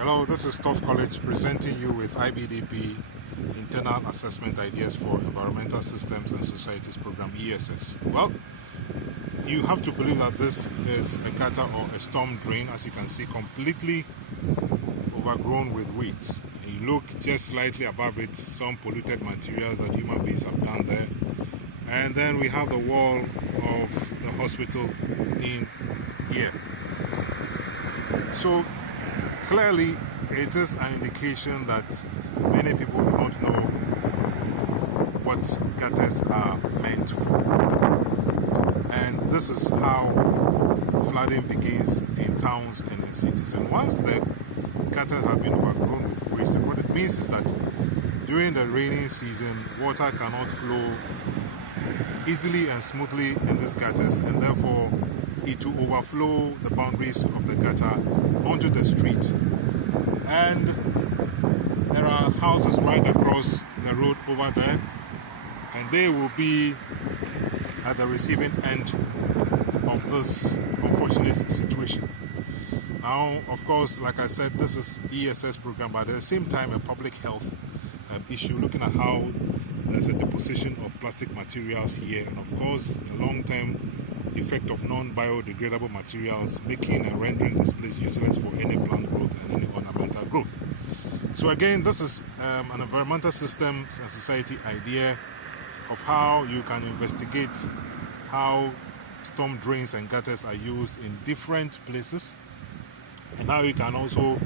Hello, this is Tough College presenting you with IBDP Internal Assessment Ideas for Environmental Systems and Societies Program ESS. Well, you have to believe that this is a gutter or a storm drain, as you can see, completely overgrown with weeds. You look just slightly above it, some polluted materials that human beings have done there. And then we have the wall of the hospital in here. So clearly, it is an indication that many people do not know what gutters are meant for. And this is how flooding begins in towns and in cities. And once the gutters have been overgrown with waste, what it means is that during the rainy season, water cannot flow easily and smoothly in these gutters, and therefore it will overflow the boundaries of the gutter onto the street. And there are houses right across the road over there, and they will be at the receiving end of this unfortunate situation. Now, of course, like I said, this is ESS program, but at the same time a public health issue, looking at how there's a deposition of plastic materials here, and of course the long-term effect of non-biodegradable materials making and rendering this place useless for any plant growth and any ornamental growth. So again, this is an environmental systems and society idea of how you can investigate how storm drains and gutters are used in different places, and how you can also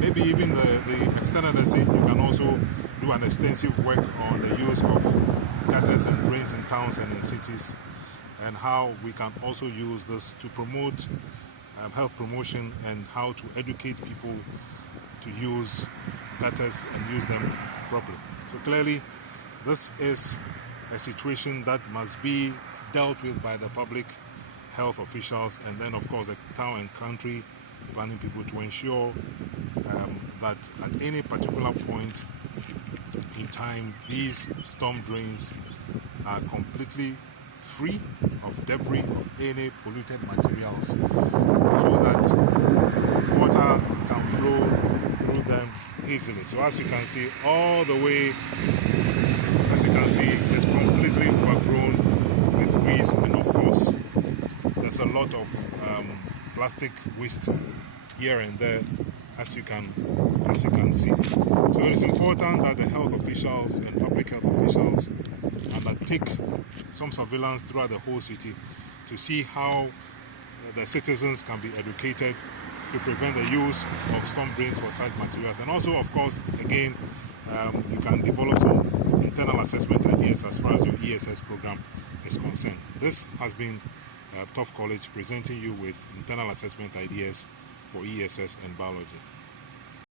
maybe even the external essay, you can also do an extensive work on the use of gutters and drains in towns and in cities, and how we can also use this to promote health promotion and how to educate people to use gutters and use them properly. So clearly, this is a situation that must be dealt with by the public health officials, and then of course the town and country planning people, to ensure that at any particular point in time, these storm drains are completely free of debris, of any polluted materials, so that water can flow through them easily. So as you can see, all the way, as you can see, it's completely overgrown with weeds, and of course there's a lot of plastic waste here and there, as you can see. So it is important that the health officials and public health officials undertake some surveillance throughout the whole city to see how the citizens can be educated to prevent the use of storm drains for such materials. And also, of course, again, you can develop some internal assessment ideas as far as your ESS program is concerned. This has been Tough College presenting you with internal assessment ideas for ESS and biology.